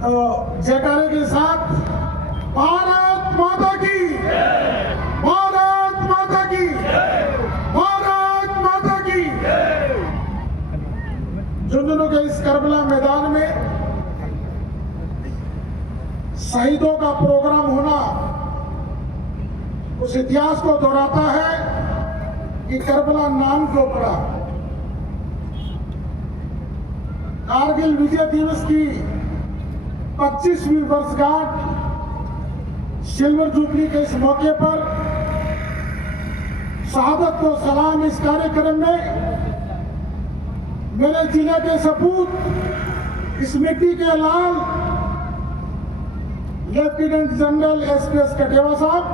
जयकारे के साथ भारत माता की, भारत माता की, भारत माता की। झुंझुनू के इस करबला मैदान में शहीदों का प्रोग्राम होना उस इतिहास को दोहराता है कि करबला नाम क्यों पड़ा। कारगिल विजय दिवस की 25वीं वर्षगांठ सिल्वर जुबली के इस मौके पर शहादत को सलाम इस कार्यक्रम में मेरे जिले के सपूत, इस मिट्टी के लाल लेफ्टिनेंट जनरल एसपीएस कटेवा साहब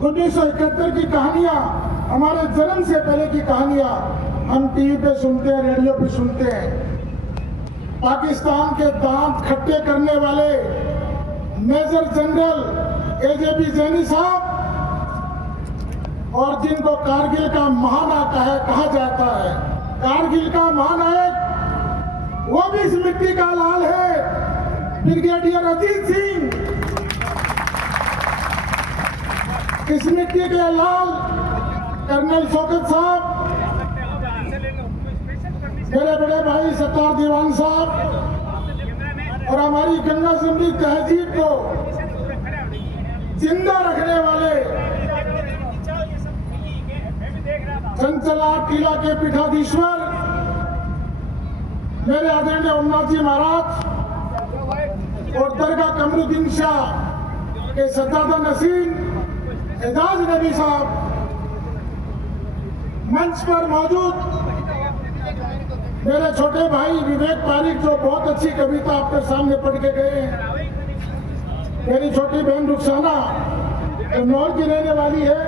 1971 की कहानियां, हमारे जन्म से पहले की कहानियां हम टीवी पे सुनते हैं, रेडियो पे सुनते हैं। पाकिस्तान के दांत खट्टे करने वाले मेजर जनरल एजेपी जैनी साहब और जिनको कारगिल का महानायक कहा जाता है, कारगिल का महानायक वो भी इस मिट्टी का लाल है, ब्रिगेडियर अजीत सिंह। इस मिट्टी के लाल कर्नल शौकत साहब, मेरे बड़े भाई सत्तार दीवान साहब और हमारी गंगा जमुनी तहजीब को जिंदा रखने वाले चंचला टीला के पीठाधीश्वर मेरे आदरणीय ओमनाथ जी महाराज और दरगाह कमरुद्दीन शाह के सज्जादा नसीम एजाज नबी साहब, मंच पर मौजूद मेरे छोटे भाई विवेक पारिक जो बहुत अच्छी कविता आपके सामने पढ़ के गए हैं, मेरी छोटी बहन रुखसाना नौर की रहने वाली है,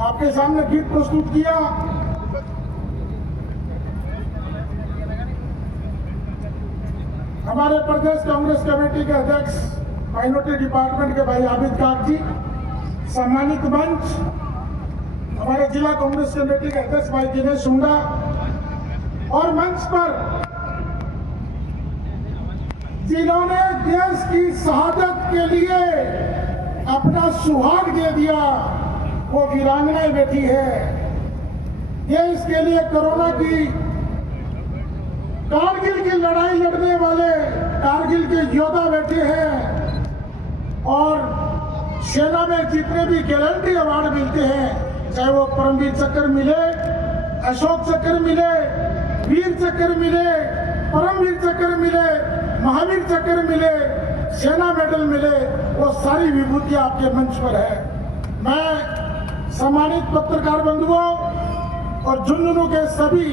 आपके सामने गीत प्रस्तुत किया। हमारे प्रदेश कांग्रेस कमेटी के अध्यक्ष माइनॉरिटी डिपार्टमेंट के भाई आबिद काक जी, सम्मानित मंच हमारे जिला कांग्रेस कमेटी के अध्यक्ष भाई दिनेश सुंडा और मंच पर जिन्होंने देश की शहादत के लिए अपना सुहाग दे दिया, वो वीरांगनाएं बैठी है। देश के लिए कोरोना की, कारगिल की लड़ाई लड़ने वाले कारगिल के योद्धा बैठे हैं और सेना में जितने भी गैलेंट्री अवार्ड मिलते हैं, चाहे वो परमवीर चक्र मिले, अशोक चक्र मिले, वीर चक्र मिले, परमवीर चक्र मिले, महावीर चक्र मिले, सेना मेडल मिले, वो सारी विभूतियां आपके मंच पर है। मैं सम्मानित पत्रकार बंधुओं और झुंझुनू के सभी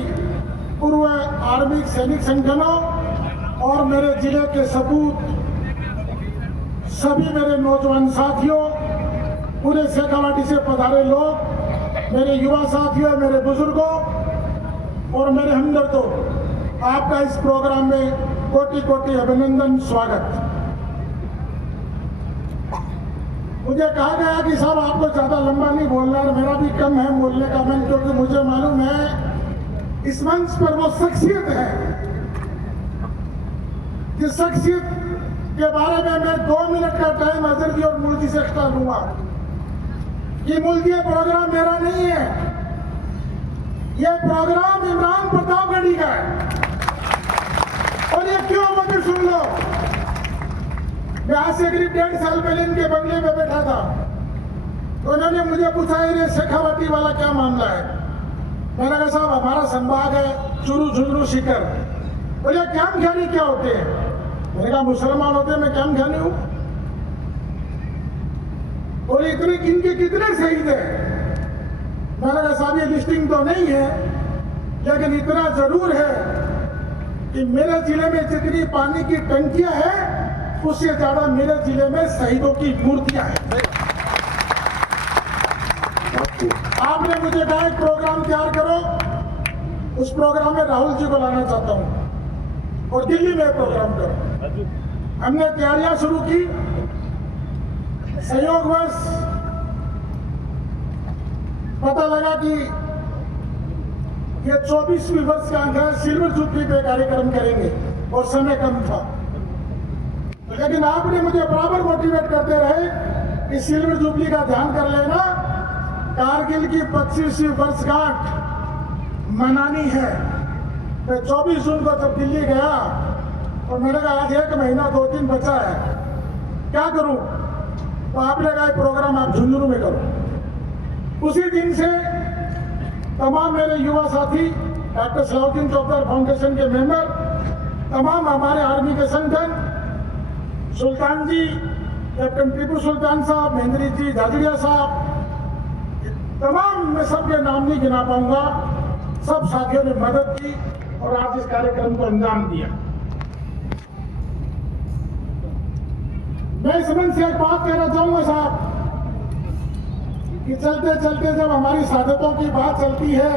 पूर्व आर्मी सैनिक संगठनों और मेरे जिले के सपूत, सभी मेरे नौजवान साथियों, पूरे शेखावाटी से पधारे लोग, मेरे युवा साथियों, मेरे बुजुर्गों और मेरे हमदर्दों, आपका इस प्रोग्राम में कोटि कोटि अभिनंदन, स्वागत। मुझे कहा गया कि साहब आपको ज्यादा लंबा नहीं बोलना है, मेरा भी कम है बोलने का मन, क्योंकि मुझे मालूम है इस मंच पर वो शख्सियत है जिस शख्सियत के बारे में मैं 2 मिनट का टाइम अजहर जी और मुल्की से एक्स्ट्रा लूंगा। ये मुल्की प्रोग्राम मेरा नहीं है, ये प्रोग्राम इमरान प्रतापगढ़ी का है। और ये क्यों, मगर सुन लो, मैं आज से करीब 1.5 साल पहले इनके बंगले में बैठा था, तो उन्होंने मुझे पूछा ये शेखावाटी वाला क्या मामला है। मैंने कहा साहब हमारा संभाग है चुरू झुंझुनू सीकर। बोले कैम खानी क्या होते हैं? मैंने कहा मुसलमान होते हैं, मैं कैम खानी हूं। और इतने इनके कितने शहीद हैं? मैंने कहा साहब ये लिस्टिंग तो नहीं है, लेकिन इतना जरूर है कि मेरे जिले में जितनी पानी की टंकियां हैं उससे ज्यादा मेरे जिले में शहीदों की मूर्तियां हैं। आपने मुझे कहा एक प्रोग्राम तैयार करो, उस प्रोग्राम में राहुल जी को लाना चाहता हूं और दिल्ली में प्रोग्राम करो। हमने तैयारियां शुरू की, संयोगवश पता लगा कि ये 24वीं वर्षगांठ है, सिल्वर जुबली पे कार्यक्रम करेंगे और समय कम था, लेकिन आपने मुझे बराबर मोटिवेट करते रहे कि सिल्वर जुबली का ध्यान कर लेना, कारगिल की 25वीं वर्षगांठ मनानी है। मैं 24 जून को जब दिल्ली गया और मैंने कहा आज 1 महीना 2 दिन बचा है, क्या करूं? तो आपने कहा प्रोग्राम आप झुंझुनू में करो। उसी दिन से तमाम मेरे युवा साथी, डॉक्टर सलाउद्दीन चौधरी फाउंडेशन के मेंबर, तमाम हमारे आर्मी के संगठन, सुल्तान जी, कैप्टन टीपू सुल्तान साहब, महेंद्र जी झाझड़िया साहब, तमाम मैं सबके नाम नहीं गिना पाऊंगा, सब साथियों ने मदद की और आज इस कार्यक्रम को अंजाम दिया। मैं इस मंच से एक बात कहना चाहूंगा साहब कि चलते चलते जब हमारी साधकों की बात चलती है,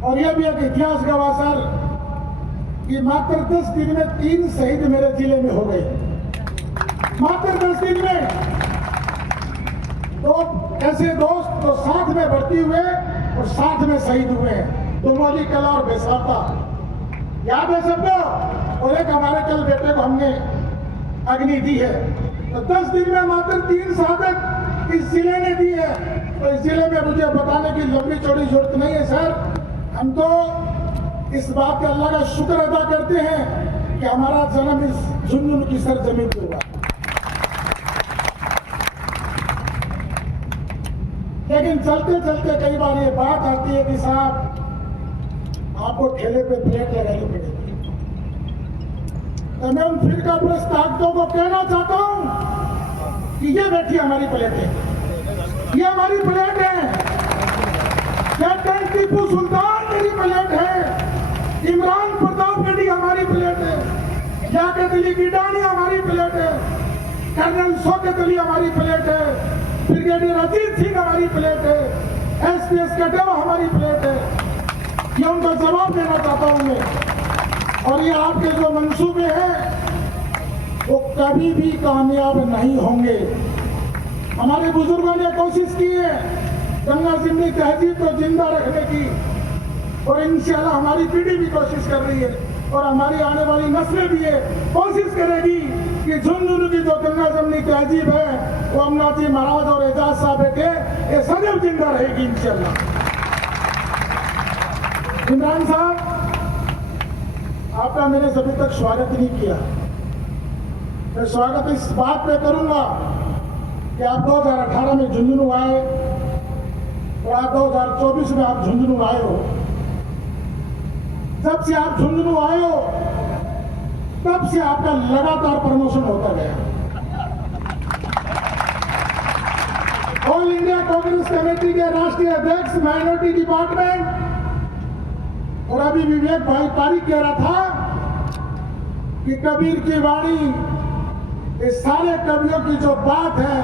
और यह भी एक इतिहास गवाह सर कि मात्र 10 दिन में 3 शहीद मेरे जिले में हो गए, मात्र 10 दिन में। तो ऐसे दोस्त तो साथ में भर्ती हुए और साथ में शहीद हुए हैं, डोमोली कला और बेसाता, याद है सबको। और एक हमारे कल बेटे को हमने अग्नि दी है। तो 10 दिन में मात्र 3 शहादत इस जिले ने दी है। तो इस जिले में मुझे बताने की लंबी चौड़ी जरूरत नहीं है सर, हम तो इस बात का अल्लाह का शुक्र अदा करते हैं कि हमारा जन्म इस झुंझुनू की सरजमीन पर हुआ। लेकिन चलते चलते कई बार ये बात आती है कि साहब आपको ठेले पे प्लेट लगानी पड़ेगी। तो मैं उन फिरका प्रेस ताकतों को कहना चाहता हूं कि ये बैठी हमारी प्लेट है, ये हमारी प्लेट है। कैप्टन टीपू सुल्तान मेरी प्लेट है, इमरान प्रताप रेड्डी हमारी प्लेट है, याकत अली गिडानी हमारी प्लेट है, कर्नल शौकत अली हमारी प्लेट है, ब्रिगेडियर अजीत सिंह हमारी प्लेट है, एसपीएस कटेवा हमारी प्लेट है। ये उनका जवाब देना चाहता हूं मैं। और ये आपके जो मंसूबे हैं वो कभी भी कामयाब नहीं होंगे। हमारे बुजुर्गों ने कोशिश की है गंगा सिंधी तहजीब को जिंदा रखने की, और इंशाल्लाह हमारी पीढ़ी भी कोशिश कर रही है और हमारी आने वाली नस्लें भी ये कोशिश करेगी कि झुंझुनू की जो गंगा जमनी तहजीब है वो अमनाथ जी महाराज और एजाज साहब बेटे ये सदैव जिंदा रहेगी इंशाल्लाह। इमरान साहब, आपका मैंने अभी तक स्वागत नहीं किया। मैं स्वागत इस बात पे करूंगा कि आप 2018 में झुंझुनू आए और आप 2024 में आप झुंझुनू आए हो। जब से आप झुंझुनू आए हो तब से आपका लगातार प्रमोशन होता गया। ऑल इंडिया कांग्रेस कमेटी के राष्ट्रीय अध्यक्ष माइनॉरिटी डिपार्टमेंट, और अभी विवेक भाई तारीख कह रहा था कि कबीर की वाणी इस सारे कवियों की जो बात है,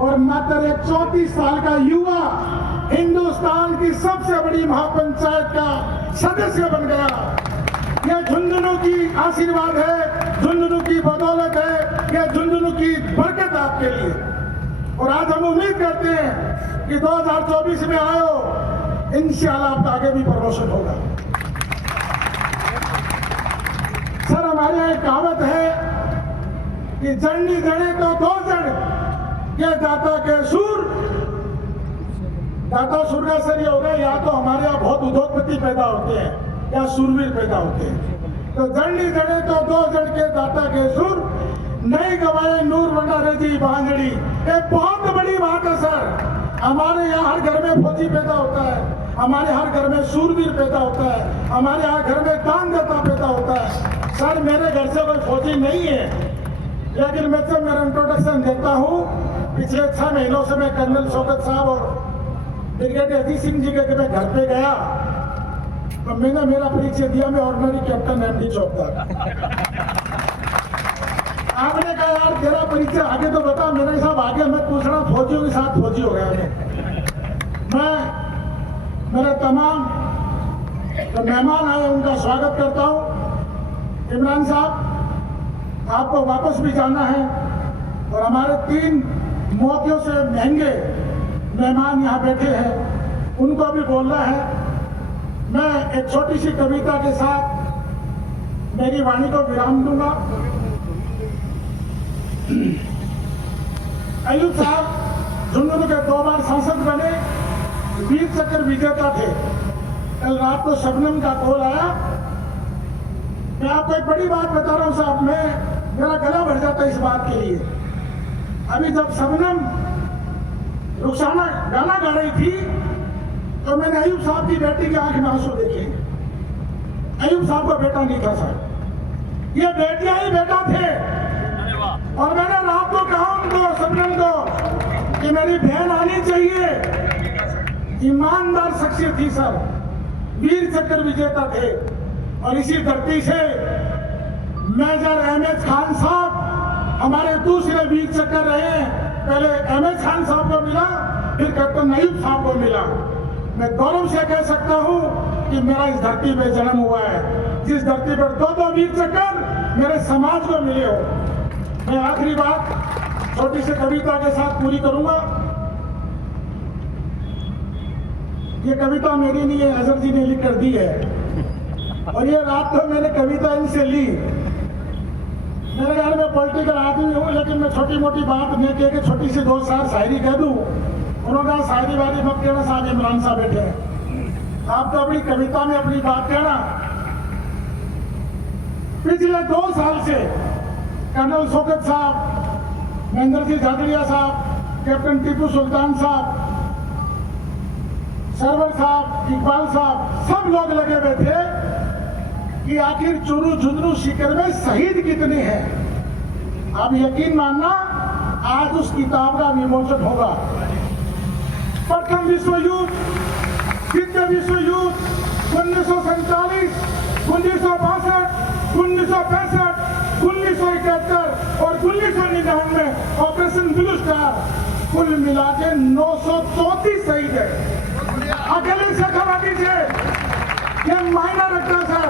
और मात्र एक 34 साल का युवा हिंदुस्तान की सबसे बड़ी महापंचायत का सदस्य बन गया। यह झुंझुनू की आशीर्वाद है, झुंझुनू की बदौलत है, यह झुंझुनू की बरकत आपके लिए। और आज हम उम्मीद करते हैं कि 2024 में आए हो, इंशाल्लाह आपका आगे भी प्रमोशन होगा। सर, हमारे यहाँ एक कहावत है कि जड़नी जड़े तो 2 जड़, ये दाता के सुर। दाता सुर का सर ये हो गया, या तो हमारे यहाँ बहुत उद्योगपति पैदा होते हैं या सूरवीर पैदा होते हैं। तो जड़नी जड़े तो 2 जड़ के दाता के सुर, नहीं गवाए नूर वंडा रजी बांझड़ी। एक बहुत बड़ी बात है सर। हमारे यहाँ हर घर में फौजी पैदा होता है, हमारे हर घर में सूरवीर पैदा होता है, हमारे यहाँ घर में दान देता पैदा होता है। सर, मेरे घर से कोई फौजी नहीं है, लेकिन मैं जब मेरा इंट्रोडक्शन देता हूँ, पिछले 6 महीनों से मैं कर्नल शौकत साहब और ब्रिगेडियर अजीत सिंह जी के मैं घर पे गया तो मैंने मेरा परिचय दिया, मैं ऑर्डिनरी कैप्टन एमडी चौधरी। आपने कहा यार तेरा परिचय आगे तो बता। मैंने साहब आगे मैं पूछ रहा हूँ, फौजियों के साथ फौजी हो गया मैं। मेरे तमाम जो मेहमान आए उनका स्वागत करता हूँ। इमरान साहब, आपको वापस भी जाना है और हमारे 3 मोतियों से महंगे मेहमान यहाँ बैठे हैं, उनको भी बोलना है एक छोटी सी कविता के साथ मेरी वाणी को विराम दूंगा। अयूब साहब झुंझुनू के 2 बार सांसद बने, वीर चक्र विजेता थे। कल रात को शबनम का कॉल आया। मैं आपको एक बड़ी बात बता रहा हूं साहब, मेरा गला भर जाता है इस बात के लिए। अभी जब शबनम रुखसाना गाना गा रही थी तो मैंने अयूब साहब की बेटी की आंख में आंसू देखे। अयूब साहब का बेटा नहीं था साहब, ये बेटियां ही बेटा थे। और मैंने रात को कहा उनको, शबनम को, कि मेरी बहन आनी चाहिए। ईमानदार शख्सियत थी सर, वीर चक्र विजेता थे। और इसी धरती से मेजर एमएच खान साहब हमारे दूसरे वीर चक्र रहे। पहले एमएच खान साहब को मिला, फिर कैप्टन अयूब साहब को मिला। मैं गौरव से कह सकता हूं कि मेरा इस धरती पे जन्म हुआ है, जिस धरती पर 2 वीर चक्र मेरे समाज को मिले हो। मैं आखिरी बात छोटी सी कविता के साथ पूरी करूंगा। ये कविता मेरी नहीं है, अजहर जी ने लिख कर दी है। और ये रात को मैंने कविता इनसे ली। मेरे घर में पॉलिटिकल आदमी हूँ, लेकिन मैं छोटी मोटी बात नहीं कह के छोटी सी 2 साल शायरी कह दूँ। उन्होंने कहा शायरी वाली मत कहना साहब, इमरान साहब बैठे हैं, आप तो अपनी कविता में अपनी बात कहना। पिछले 2 साल से कर्नल शौकत साहब, महेंद्र जी झाकड़िया साहब, कैप्टन टीपू सुल्तान साहब, सरवर साहब, इकबाल साहब, सब लोग लगे हुए थे कि आखिर चूरू झुंझुनू सीकर में शहीद कितने हैं। आप यकीन मानना, आज उस किताब का विमोचन होगा। प्रथम विश्व युद्ध, द्वितीय विश्व युद्ध, 1947, 1962, 1965, 1971 और 1999 ऑपरेशन ब्लू स्टार, कुल मिला के 934 शहीद है। अकेले शेखावाटी से ये मायना रखता सर।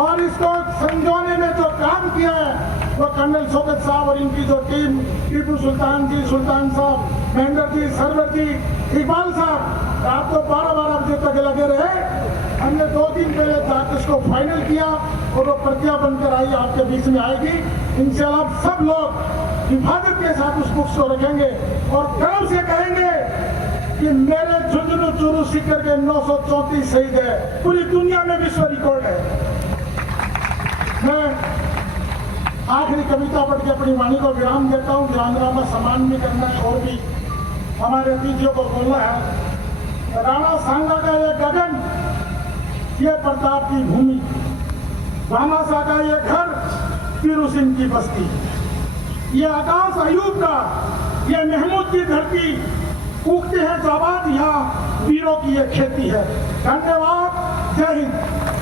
और इसको संजोने में जो काम किया है वो कर्नल शौकत साहब और इनकी जो टीम, टीपू सुल्तान जी, सुल्तान साहब, महेंद्र जी, सरवर जी, इकबाल साहब, रात को 12-12 बजे तक लगे रहे। हमने 2 दिन पहले जाकर इसको फाइनल किया और वो प्रतिज्ञा बनकर आई, आपके बीच में आएगी इंशाल्लाह। सब लोग हिफाजत के साथ उस बुक्स को रखेंगे और गर्व से कहेंगे कि मेरे झुंझुनू चूरू सीकर के 934 शहीद है। पूरी दुनिया में विश्व रिकॉर्ड है। मैं आखिरी कविता पढ़ के अपनी वाणी को विराम देता हूँ। वीरांगनाओं का सम्मान भी करना है और भी हमारे अतिथियों को बोलना है। राणा सांगा का ये गगन, ये प्रताप की भूमि, भामाशाह का ये घर, पीरू सिंह की बस्ती, ये आकाश अयूब का, ये महमूद की धरती, उगते हैं जाबाज यहाँ, वीरों की ये खेती है। धन्यवाद, जय हिंद।